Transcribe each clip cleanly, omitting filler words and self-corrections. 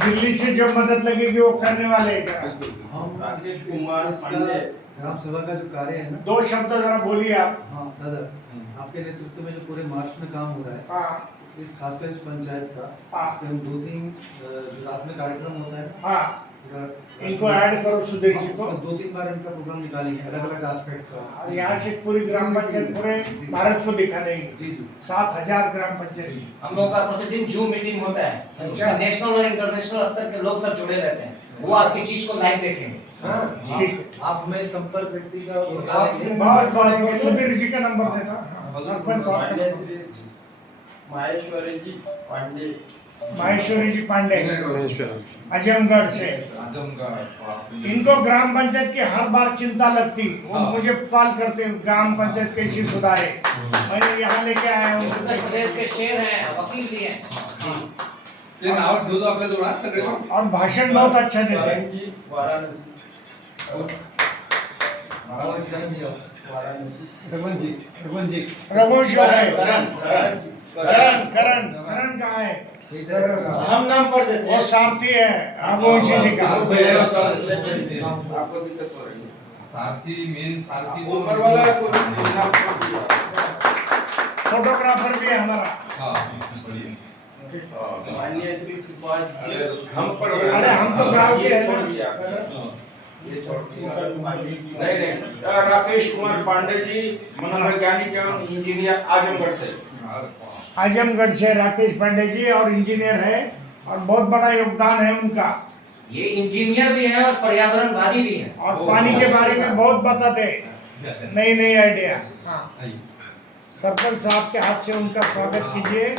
दिल्ली से जो मदद लगेगी वो करने वाले हैं क्या? हम राकेश कुमार पांडे ग्राम सभा का जो कार्य है ना, दो शब्द जरा बोलिए आप। हाँ दादा, आपके नेतृत्व में जो पूरे महाराष्ट्र में काम हो रहा है, हाँ इस खासकर इस पंचायत का हाँ हम 2-3 जो रात में कार्यक्रम होता है, हाँ पूरा इनको ऐड करो सुधीर जी को। 2-3 बार इनका प्रोग्राम निकालेंगे अलग अलग एस्पेक्ट का। और यहाँ से पूरी ग्राम पंचायत पूरे भारत को दिखा देंगे। जी जी 7,000 ग्राम पंचायत। हम लोगों का प्रतिदिन जूम मीटिंग होता है, उसमें नेशनल और इंटरनेशनल स्तर के लोग सब जुड़े रहते हैं, वो आपकी चीज को लाइव देखेंगे। ठीक है। आप हमें संपर्क व्यक्ति का बहुत बहुत सुधीर जी का नंबर देता। हाँ, सरपंच साहब का नंबर। माहेश्वरी जी पांडे माहेश्वरी जी पांडे आजमगढ़ से। इनको ग्राम पंचायत की हर बार चिंता लगती, वो मुझे कॉल करते ग्राम पंचायत कैसी सुधारे। मैंने यहाँ लेके आया हूँ। उत्तर प्रदेश के शेर हैं, वकील भी हैं। ते नाव ठेवतो आपल्या सगळे पण। और भाषण बहुत अच्छा देते हैं। करण जी वाराणसी रघुवंशी रघुवंशियों है। करण करण कहाँ है? हम नाम पढ़ देते वो हैं। सारथी है रघुवंशी जी का। आपको दिक्कत हो रही है। सारथी मेन सारथी तो ऊपर वाला कोई नाम छोड़ दिया। फोटोग्राफर भी है हमारा। हाँ बढ़िया। माननीय श्री सुभाष जी हम पर अरे हम तो गाँव के ये हैं छोड़ ना। दिया ये छोड़ दिया नहीं राकेश कुमार पांडे जी मनोवैज्ञानिक एवं इंजीनियर आजमगढ़ से। आजमगढ़ से राकेश पांडे जी और इंजीनियर है और बहुत बड़ा योगदान है उनका। ये इंजीनियर भी हैं और पर्यावरणवादी भी हैं। और पानी के बारे में बहुत बताते हैं, नई नई आइडिया। सरपंच साहब के हाथ से उनका स्वागत कीजिए।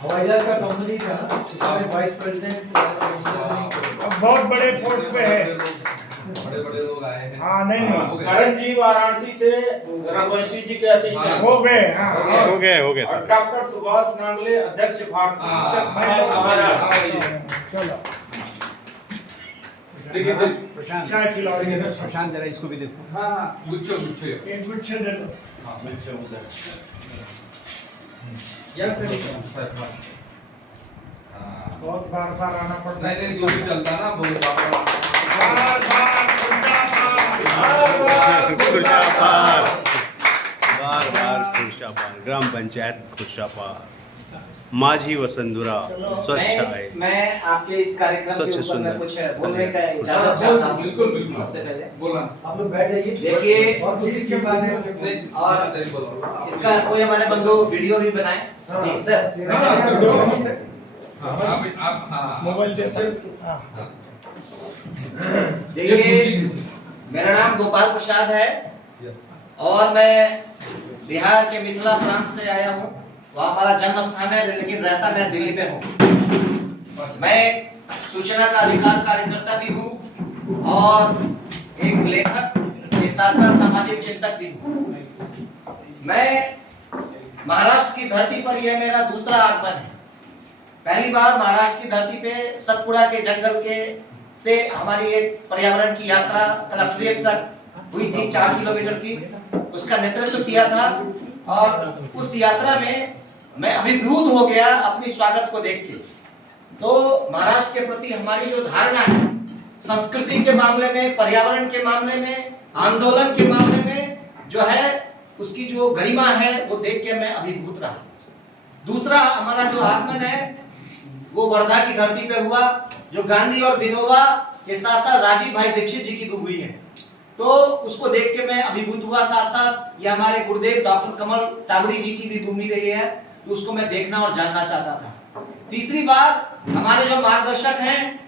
हवाई जहाज का कंपनी था ना, उसमें वाइस प्रेसिडेंट बहुत बड़े पोस्ट पे है। बड़े बड़े लोग आए हैं। हाँ नहीं नहीं करण जी वाराणसी से रघुवंशी जी के असिस्टेंट हो गए। हाँ हो गए और डॉक्टर सुभाष नांगले अध्यक्ष भारतीय। चलो देखिए सर चाय खिलाओगे? प्रशांत जरा इसको भी देखो। हाँ गुच्छो गुच्छो एक गुच्छे दे दो। बहुत बार बार आना पड़ता नहीं है। नहीं जो भी चलता ना बहुत बार बार बार खुर्शापार बार खुर्शापार ग्राम पंचायत खुर्शापार माझी वसुंधरा स्वच्छ है। मैं आपके इस कार्यक्रम स्वच्छ के ऊपर में सुंदर। कुछ बोलने का इजाजत चाहता हूँ। बिल्कुल बिल्कुल सबसे पहले बोला आप लोग बैठ जाइए। देखिए, और किसी के बाद नहीं और नहीं बोलो इसका कोई हमारे बंधु वीडियो भी बनाए। जी सर। आप हाँ मोबाइल देते देखिए, मेरा नाम गोपाल प्रसाद है और मैं बिहार के मिथिला प्रांत से आया हूँ। वहाँ हमारा जन्म स्थान है, लेकिन रहता मैं दिल्ली में हूँ। मैं सूचना का अधिकार कार्यकर्ता भी हूँ और एक लेखक के साथ साथ सामाजिक चिंतक भी हूँ। मैं महाराष्ट्र की धरती पर यह मेरा दूसरा आगमन है। पहली बार महाराष्ट्र की धरती पे सतपुड़ा के जंगल के से हमारी एक पर्यावरण की यात्रा कलेक्ट्रेट तक हुई थी, 4 किलोमीटर की। उसका नेतृत्व किया था और उस यात्रा में मैं अभिभूत हो गया अपनी स्वागत को देख के। तो महाराष्ट्र के प्रति हमारी जो धारणा है, संस्कृति के मामले में, पर्यावरण के मामले में, आंदोलन के मामले में जो है उसकी जो गरिमा है वो देख के मैं अभिभूत रहा। दूसरा हमारा जो आगमन है वो वर्धा की धरती पे हुआ, जो गांधी और विनोबा के साथ साथ राजीव भाई दीक्षित जी की भी हुई है। तो उसको देख के मैं अभिभूत हुआ। साथ साथ ये हमारे गुरुदेव डॉक्टर कमल टावड़ी जी की भी भूमि रही है, तो उसको मैं देखना और जानना चाहता था। तीसरी बात, हमारे जो मार्गदर्शक हैं,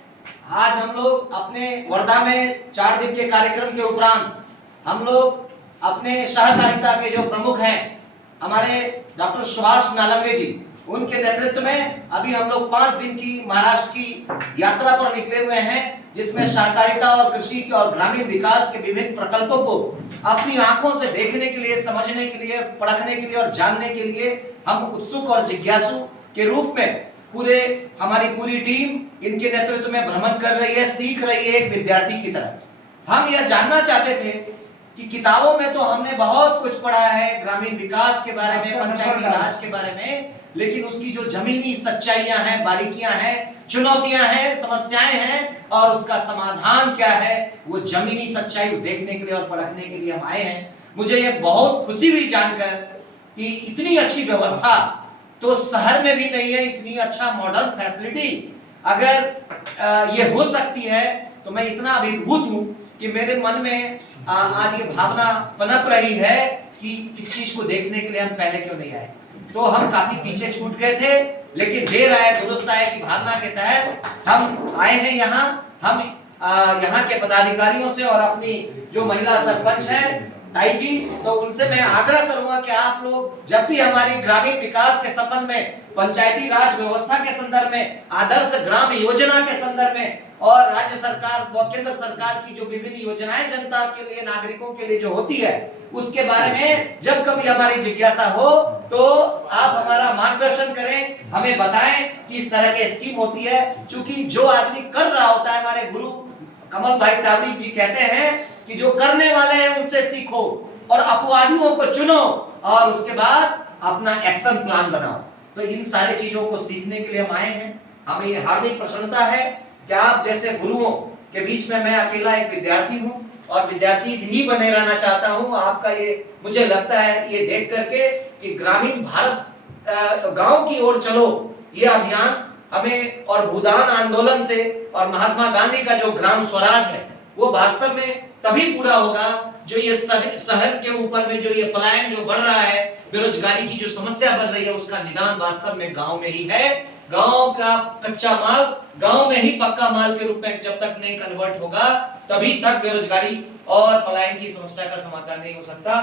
आज हम लोग अपने वर्धा में 4 दिन के कार्यक्रम के उपरांत हम लोग अपने सहकारिता के जो प्रमुख हैं हमारे डॉक्टर सुभाष नालंगे जी, उनके नेतृत्व में अभी हम लोग 5 दिन की महाराष्ट्र की यात्रा पर निकले हुए हैं, जिसमें सहकारिता और कृषि के और ग्रामीण विकास के विभिन्न प्रकल्पों को अपनी आंखों से देखने के लिए, समझने के लिए, परखने के लिए और जानने के लिए हम उत्सुक और जिज्ञासु के रूप में हमारी पूरी टीम इनके नेतृत्व में भ्रमण कर रही है, सीख रही है एक विद्यार्थी की तरह। हम यह जानना चाहते थे कि किताबों में तो हमने बहुत कुछ पढ़ा है ग्रामीण विकास के बारे में, पंचायती राज के बारे में, लेकिन उसकी जो जमीनी सच्चाइयां हैं, बारीकियां हैं, चुनौतियां हैं, समस्याएं हैं और उसका समाधान क्या है, वो जमीनी सच्चाई को देखने के लिए और परखने के लिए हम आए हैं। मुझे ये बहुत खुशी हुई जानकर कि इतनी अच्छी व्यवस्था तो शहर में भी नहीं है, इतनी अच्छा मॉडर्न फैसिलिटी अगर ये हो सकती है तो मैं इतना अभिभूत हूं कि मेरे मन में आज ये भावना पनप रही है कि इस चीज को देखने के लिए हम पहले क्यों नहीं आए। तो हम काफी पीछे छूट गए थे, लेकिन देर आए दुरुस्त आए की भावना के तहत हम आए हैं यहाँ। हम यहाँ के पदाधिकारियों से और अपनी जो महिला सरपंच है ताई जी, तो उनसे मैं आग्रह करूंगा कि आप लोग जब भी हमारी ग्रामीण विकास के संबंध में, पंचायती राज व्यवस्था के संदर्भ में, आदर्श ग्राम योजना के संदर्भ में और राज्य सरकार व केंद्र सरकार की जो विभिन्न योजनाएं जनता के लिए, नागरिकों के लिए जो होती है, उसके बारे में जब कभी हमारी जिज्ञासा हो तो आप हमारा मार्गदर्शन करें, हमें बताएं कि इस तरह की स्कीम होती है। क्योंकि जो आदमी कर रहा होता है, हमारे गुरु कमल भाई टावड़ी जी कहते हैं कि जो करने वाले हैं उनसे सीखो और अपवादियों को चुनो और उसके बाद अपना एक्शन प्लान बनाओ। तो इन सारी चीजों को सीखने के लिए हम आए हैं। हमें ये हार्दिक प्रसन्नता है कि आप जैसे गुरुओं के बीच में मैं अकेला एक विद्यार्थी हूँ और विद्यार्थी भी बने रहना चाहता हूँ। आपका ये मुझे लगता है ये देख करके कि ग्रामीण भारत गांव की ओर चलो, ये अभियान हमें और भूदान आंदोलन से और महात्मा गांधी का जो ग्राम स्वराज है वो वास्तव में तभी पूरा होगा जो ये शहर के ऊपर में जो ये पलायन जो बढ़ रहा है, बेरोजगारी की जो समस्या बढ़ रही है, उसका निदान वास्तव में गांव में ही है। गांव का कच्चा माल गांव में ही पक्का माल के रूप में जब तक नहीं कन्वर्ट होगा तभी तक बेरोजगारी और पलायन की समस्या का समाधान नहीं हो सकता।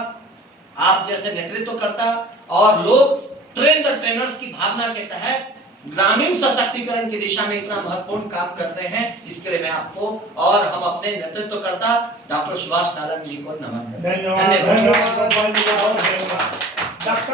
आप जैसे नेतृत्वकर्ता और लोग ट्रेन द ट्रेनर्स की भावना के तहत ग्रामीण सशक्तिकरण की दिशा में इतना महत्वपूर्ण काम करते हैं, इसके लिए मैं आपको और हम अपने नेतृत्वकर्ता डॉक्टर सुभाष नारायण जी को नमन करते हैं। धन्यवाद। डॉक्टर